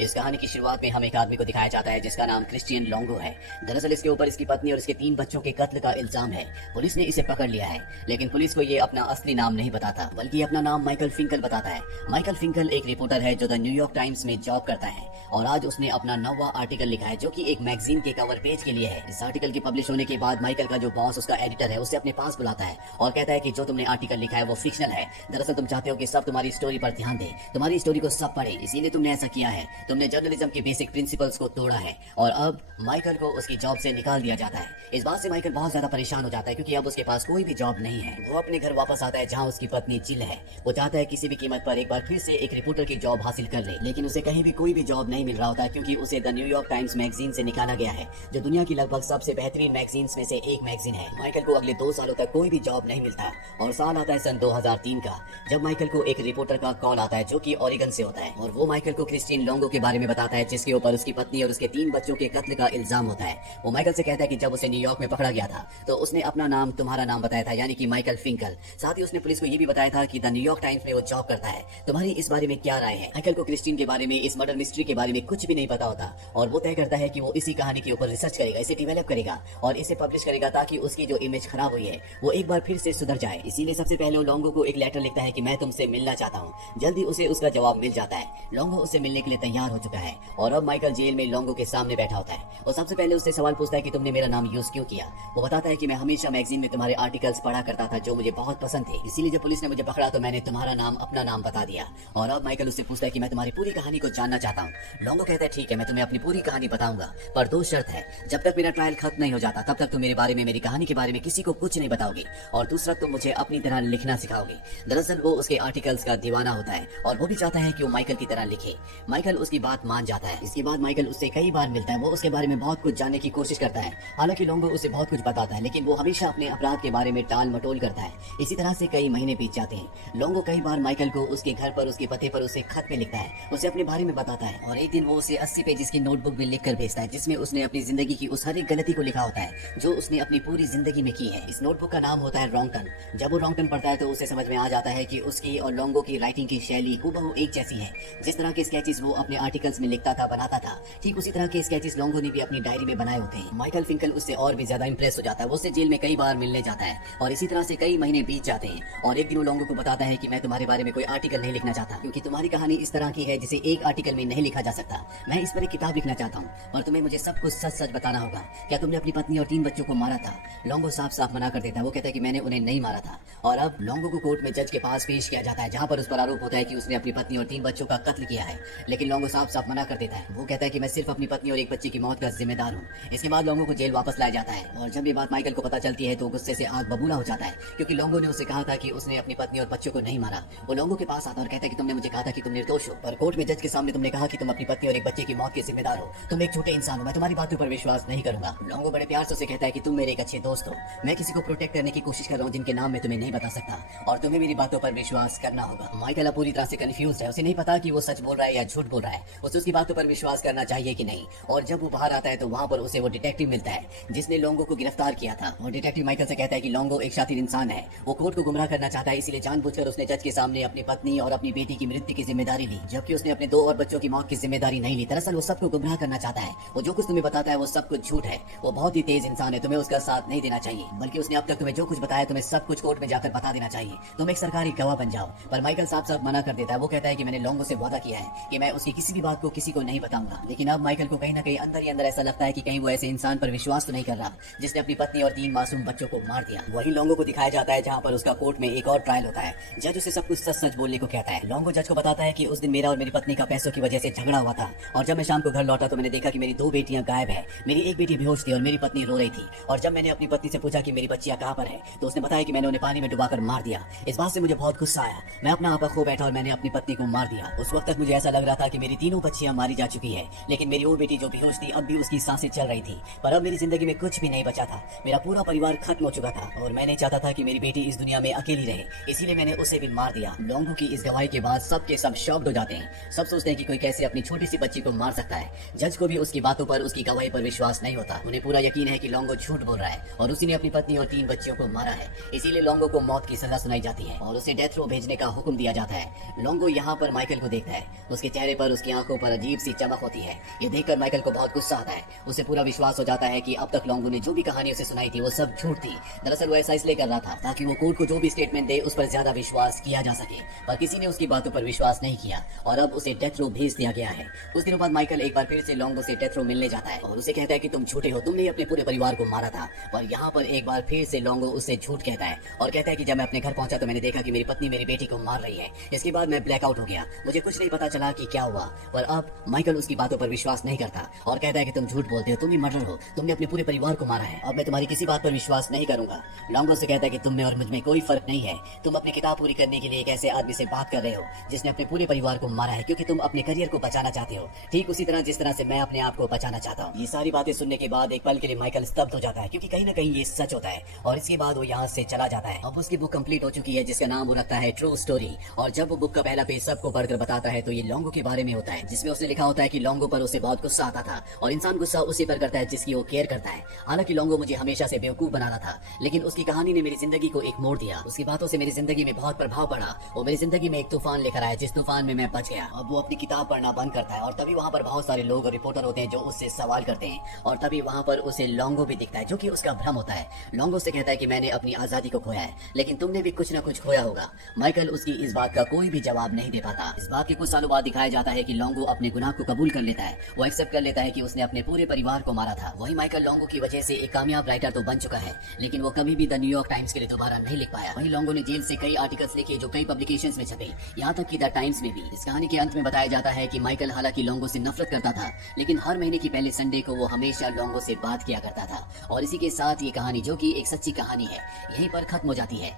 इस कहानी की शुरुआत में हमें एक आदमी को दिखाया जाता है जिसका नाम क्रिश्चियन लोंगो है। दरअसल इसके ऊपर इसकी पत्नी और इसके 3 बच्चों के कत्ल का इल्जाम है। पुलिस ने इसे पकड़ लिया है, लेकिन पुलिस को ये अपना असली नाम नहीं बताता, बल्कि अपना नाम माइकल फिंकल बताता है। माइकल फिंकल एक रिपोर्टर है जो द न्यूयॉर्क टाइम्स में जॉब करता है और आज उसने अपना 9वां आर्टिकल लिखा है जो कि एक मैगजीन के कवर पेज के लिए है। इस आर्टिकल के पब्लिश होने के बाद माइकल का जो बॉस उसका एडिटर है उसे अपने पास बुलाता है और कहता है कि जो तुमने आर्टिकल लिखा है वो फिक्शनल है। दरअसल तुम चाहते हो कि सब तुम्हारी स्टोरी पर ध्यान दे, तुम्हारी स्टोरी को सब पढ़े, इसीलिए तुमने ऐसा किया है। तुमने जर्नलिज्म के बेसिक प्रिंसिपल्स को तोड़ा है और अब माइकल को उसकी जॉब से निकाल दिया जाता है। इस बात से माइकल बहुत ज्यादा परेशान हो जाता है क्योंकि अब उसके पास कोई भी जॉब नहीं है। वो अपने घर वापस आता है जहाँ उसकी पत्नी जिल है। वो चाहता है किसी भी कीमत पर एक बार फिर से एक रिपोर्टर की जॉब हासिल कर ले, लेकिन उसे कहीं भी कोई भी जॉब नहीं मिल रहा होता क्योंकि उसे द न्यूयॉर्क टाइम्स मैगजीन से निकाला गया है, जो दुनिया की लगभग सबसे बेहतरीन मैगजीन्स में से एक मैगजीन है। माइकल को अगले 2 सालों तक कोई भी जॉब नहीं मिलता और साल आता है सन 2003 का, जब माइकल को एक रिपोर्टर का कॉल आता है जो कि ओरेगन से होता है और वो माइकल को क्रिश्चियन लोंगो के बारे में बताता है जिसके ऊपर उसकी पत्नी और उसके 3 बच्चों के कत्ल का इल्जाम होता है। वो माइकल से कहता है कि जब उसे न्यूयॉर्क में पकड़ा गया था तो उसने अपना नाम तुम्हारा नाम बताया था, यानी कि माइकल फिंकल। साथ ही उसने पुलिस को ये भी बताया था कि द न्यूयॉर्क टाइम्स में वो जॉब करता है। तुम्हारी इस बारे में क्या राय है? माइकल को क्रिश्चियन के बारे में, इस मर्डर मिस्ट्री के बारे में कुछ भी नहीं पता होता और वो तय करता है कि वो इसी कहानी के ऊपर रिसर्च करेगा, इसे डेवलप करेगा और इसे पब्लिश करेगा ताकि उसकी जो इमेज खराब हुई है वो एक बार फिर से सुधर जाए। इसीलिए सबसे पहले वो लोंगो को एक लेटर लिखता है कि मैं तुमसे मिलना चाहता हूँ। जल्दी उसे उसका जवाब मिल जाता है। लोंगो उससे मिलने के लिए तैयार हो चुका है और अब माइकल जेल में लोंगो के सामने बैठा होता है और सबसे पहले उससे सवाल पूछता है कि तुमने मेरा नाम यूज क्यों किया। वो बताता है कि मैं हमेशा मैगजीन में तुम्हारे आर्टिकल्स पढ़ा करता था जो मुझे बहुत पसंद थे, इसीलिए जब पुलिस ने मुझे पकड़ा तो मैंने तुम्हारा नाम अपना नाम बता दिया। और अब माइकल उससे पूछता है कि मैं तुम्हारी पूरी कहानी को जानना चाहता हूँ। लोंगो कहता है ठीक है, मैं तुम्हें अपनी पूरी कहानी बताऊंगा, पर 2 शर्त है। जब तक मेरा ट्रायल खत्म नहीं हो जाता तब तक तुम मेरे बारे में, मेरी कहानी के बारे में किसी को कुछ नहीं बताओगे और दूसरा तुम मुझे अपनी तरह लिखना सिखाओगे। दरअसल वो उसके आर्टिकल्स का दीवाना होता है और वो भी चाहता है कि वो माइकल की तरह लिखे। माइकल उसकी बात मान जाता है। इसके बाद माइकल उससे कई बार मिलता है। वो उसके बारे में बहुत कुछ जानने की कोशिश करता है। हालांकि लोंगो उसे बहुत कुछ बताता है लेकिन वो हमेशा अपने अपराध के बारे में टाल मटोल करता है। इसी तरह से कई महीने बीत जाते हैं। लोंगो कई बार माइकल को उसके घर पर, उसके पते पर उसे खत में लिखता है, उसे अपने बारे में बताता है और एक दिन वो उसे 80 पेजेस की नोटबुक में लिख कर भेजता है जिसमें उसने अपनी जिंदगी की उस हर एक गलती को लिखा होता है जो उसने अपनी पूरी जिंदगी में की है। इस नोटबुक का नाम होता है रॉन्ग टर्न। जब वो रॉन्ग टर्न पढ़ता है तो उसे समझ में आ जाता है कि उसकी और लोंगो की राइटिंग की शैली हूबहू एक जैसी है। जिस तरह के स्केचेस वो अपने आर्टिकल्स में लिखता था, बनाता था, ठीक उसी तरह के स्केचेस लोंगो ने भी अपनी डायरी में बनाए होते हैं। माइकल फिंकल उससे और भी ज्यादा इंप्रेस हो जाता है। वो उसे जेल में कई बार मिलने जाता है और इसी तरह से कई महीने बीत जाते हैं और एक दिन वो लोंगो को बताता है कि मैं तुम्हारे बारे में कोई आर्टिकल नहीं लिखना चाहता क्योंकि तुम्हारी कहानी इस तरह की है जिसे एक आर्टिकल में नहीं लिखा जा सकता। मैं इस पर एक किताब लिखना चाहता हूँ और तुम्हें मुझे सब कुछ सच सच बताना होगा। क्या तुमने अपनी पत्नी और 3 बच्चों को मारा था? लोंगो साफ साफ मना कर देता है। वो कहता है कि मैंने उन्हें नहीं मारा था और अब लोंगो को कोर्ट में जज के पास पेश किया जाता है जहाँ पर उस पर आरोप होता है कि उसने अपनी पत्नी और 3 बच्चों का कत्ल किया है, लेकिन लोंगो साफ साफ मना कर देता है। वो कहता है कि मैं सिर्फ अपनी पत्नी और एक बच्चे की मौत का जिम्मेदार हूँ। इसके बाद लोंगो को जेल वापस लाया जाता है और जब ये बात माइकल को पता चलती है तो गुस्से से आग बबूला हो जाता है क्योंकि लोंगो ने उसे कहा था कि उसने अपनी पत्नी और बच्चों को नहीं मारा। वो लोंगो के पास आता और कहता है कि तुमने मुझे कहा था कि तुम निर्दोष हो, पर कोर्ट में जज के सामने तुमने कहा कि तुम अपनी पत्नी और एक बच्चे की मौत के जिम्मेदार हो। तुम एक छोटे इंसान हो, मैं तुम्हारी बातों पर विश्वास नहीं करूंगा। लोंगो बड़े प्यार से उसे कहता है कि तुम मेरे एक अच्छे दोस्त हो, मैं किसी को प्रोटेक्ट करने की कोशिश कर रहा हूँ जिनके नाम मैं तुम्हें नहीं बता सकता और तुम्हें मेरी बातों पर विश्वास करना होगा। माइकल पूरी तरह से कंफ्यूज है। उसे नहीं पता कि वो सच बोल रहा है या झूठ बोल रहा है, उसे उसकी बातों पर विश्वास करना चाहिए कि नहीं। और जब वो बाहर आता है तो वहाँ पर उसे वो डिटेक्टिव मिलता है जिसने लोंगो को गिरफ्तार किया था। और डिटेक्टिव माइकल से कहता है कि लोंगो एक शातिर इंसान है, वो कोर्ट को गुमराह करना चाहता है, इसीलिए जानबूझकर उसने जज के सामने अपनी पत्नी और अपनी बेटी की मृत्यु की जिम्मेदारी ली, जबकि उसने अपने 2 और बच्चों की मौत की जिम्मेदारी नहीं ली। दरअसल वो सबको गुमराह करना चाहता है। वो जो कुछ तुम्हें बताता है वो सब कुछ झूठ है। वो बहुत ही तेज इंसान है, तुम्हें उसका साथ नहीं देना चाहिए, बल्कि उसने अब तक तुम्हें जो कुछ बताया तुम्हें सब कुछ कोर्ट में जाकर बता देना चाहिए। तुम एक सरकारी गवाह बन जाओ। पर माइकल साफ साफ मना कर देता है। वो कहता है कि मैंने लोंगो से वादा किया है कि मैं उसकी किसी भी बात को किसी को नहीं बताऊंगा। लेकिन अब माइकल को कहीं ना कहीं अंदर ही अंदर ऐसा लगता है कि कहीं वो ऐसे इंसान पर विश्वास तो नहीं कर रहा जिसने अपनी पत्नी और 3 मासूम बच्चों को मार दिया। वही लोंगो को दिखाया जाता है जहाँ पर उसका कोर्ट में एक और ट्रायल होता है। जज उसे सब कुछ सच सच बोलने को कहता है। लोंगो जज को बताता है कि उस दिन मेरा और मेरी पत्नी का पैसों की वजह से झगड़ा हुआ था और जब मैं शाम को घर लौटा तो मैंने देखा कि मेरी 2 बेटियां गायब है। मेरी एक बेटी बेहोश थी और मेरी पत्नी रो रही थी और जब मैंने अपनी पत्नी से पूछा कि मेरी बच्चियां कहाँ पर है तो उसने बताया कि मैंने उन्हें पानी में डुबाकर मार दिया। इस बात से मुझे बहुत गुस्सा आया। मैं अपना आपा खो बैठा और मैंने अपनी पत्नी को मार दिया। उस वक्त तक मुझे ऐसा लग रहा था कि मेरी 3 बच्चियां मारी जा चुकी है, लेकिन मेरी वो बेटी जो बेहोश थी अब भी उसकी सांसें चल रही थी। पर अब मेरी जिंदगी में कुछ भी नहीं बचा था। मेरा पूरा परिवार खत्म हो चुका था और मैं नहीं चाहता था कि मेरी बेटी इस दुनिया में अकेली रहे, इसीलिए मैंने उसे भी मार दिया। लोंगो की इस गवाही के बाद सबके सब शॉक्ड हो जाते हैं। सब सोचते हैं कि कोई कैसे अपनी छोटी सी बच्ची को मार सकता है। जज को भी उसकी बातों पर, उसकी गवाही पर विश्वास नहीं होता। उन्हें पूरा यकीन है कि लोंगो झूठ बोल रहा है और उसी ने अपनी पत्नी और 3 बच्चियों को मारा है। इसीलिए लोंगो को मौत की सजा सुनाई जाती है और उसे डेथ रो भेजने का हुक्म दिया जाता है। लोंगो यहाँ पर माइकल को देखता है। उसके चेहरे पर, उसकी आंखों पर अजीब सी चमक होती है। ये देखकर माइकल को बहुत गुस्सा आता है। उसे पूरा विश्वास हो जाता है कि अब तक लोंगो ने जो भी कहानी उसे सुनाई थी वो सब झूठ थी। दरअसल वो ऐसा इसलिए कर रहा था ताकि वो कोर्ट को जो भी स्टेटमेंट दे उस पर ज्यादा विश्वास किया जा सके, पर किसी ने उसकी बातों पर विश्वास नहीं किया और अब उसे डेथ रो भेज दिया गया है। कुछ दिनों बाद माइकल एक बार फिर से लोंगो से डेथ रो मिलने जाता है और उसे कहता है कि तुम झूठे हो, तुमने अपने पूरे परिवार को मारा था। पर यहाँ पर एक बार फिर से लोंगो उससे झूठ कहता है और कहता है कि जब मैं अपने घर पहुंचा तो मैंने देखा कि मेरी पत्नी मेरी बेटी को मार रही है। इसके बाद मैं ब्लैकआउट हो गया, मुझे कुछ नहीं पता चला कि क्या हुआ। पर अब माइकल उसकी बातों पर विश्वास नहीं करता और कहता है कि तुम झूठ बोलते हो, तुम ही मर्डर हो, तुमने अपने पूरे परिवार को मारा है। अब मैं तुम्हारी किसी बात पर विश्वास नहीं करूंगा। लोंगो से कहता है कि तुम में और मुझ में कोई फर्क नहीं है। तुम अपनी किताब पूरी करने के लिए एक ऐसे आदमी से बात कर रहे हो जिसने अपने पूरे परिवार को मारा है, क्योंकि तुम अपने करियर को बचाना चाहते हो, ठीक उसी तरह जिस तरह से मैं अपने आप को बचाना चाहता हूँ। ये सारी बातें सुनने के बाद एक पल के लिए माइकल स्तब्ध हो जाता है, क्योंकि कहीं ना कहीं ये सच होता है और इसके बाद वो यहाँ से चला जाता है। अब उसकी बुक कंप्लीट हो चुकी है जिसका नाम वो रखता है ट्रू स्टोरी। और जब वो बुक का पहला पेज सबको पढ़कर बताता है तो ये लोंगो के बारे में होता है, जिसमें उसने लिखा होता है कि लोंगो पर उसे बहुत गुस्सा आता था और इंसान गुस्सा उसी पर करता है जिसकी वो केयर करता है। हालांकि लोंगो मुझे हमेशा से बेवकूफ बनाना था, लेकिन उसकी कहानी ने मेरी जिंदगी को एक मोड़ दिया। उसकी बातों से मेरी जिंदगी में बहुत प्रभाव पड़ा। वो मेरी जिंदगी में एक तूफान लेकर आया जिस तूफान में मैं बच गया। अब वो अपनी किताब पढ़ना बंद करता है और तभी वहाँ पर बहुत सारे लोग और रिपोर्टर होते हैं जो उससे सवाल करते हैं और तभी वहाँ पर उसे लोंगो भी दिखता है, जो कि उसका भ्रम होता है। लोंगो से कहता है कि मैंने अपनी आजादी को खोया है, लेकिन तुमने भी कुछ न कुछ खोया होगा। माइकल उसकी इस बात का कोई भी जवाब नहीं दे पाता। इस बात के कुछ सालों बाद दिखाया जाता है कि लोंगो अपने गुनाह को कबूल कर लेता है। वो एक्सेप्ट कर लेता है कि उसने अपने पूरे परिवार को मारा था। वही माइकल लोंगो की वजह से एक कामयाब राइटर तो बन चुका है, लेकिन वो कभी भी द न्यूयॉर्क टाइम्स के लिए दोबारा नहीं लिख पाया। वही लोंगो ने जेल से कई आर्टिकल्स लिखे जो कई पब्लिकेशंस में छपे, यहाँ तक कि द टाइम्स में भी। इस कहानी के अंत में बताया जाता है कि माइकल हालांकि लोंगो से नफरत करता था, लेकिन हर महीने की पहले संडे को वो हमेशा लोंगो से बात किया करता था। और इसी के साथ ये कहानी, जो कि एक सच्ची कहानी है, यहीं पर खत्म हो जाती है।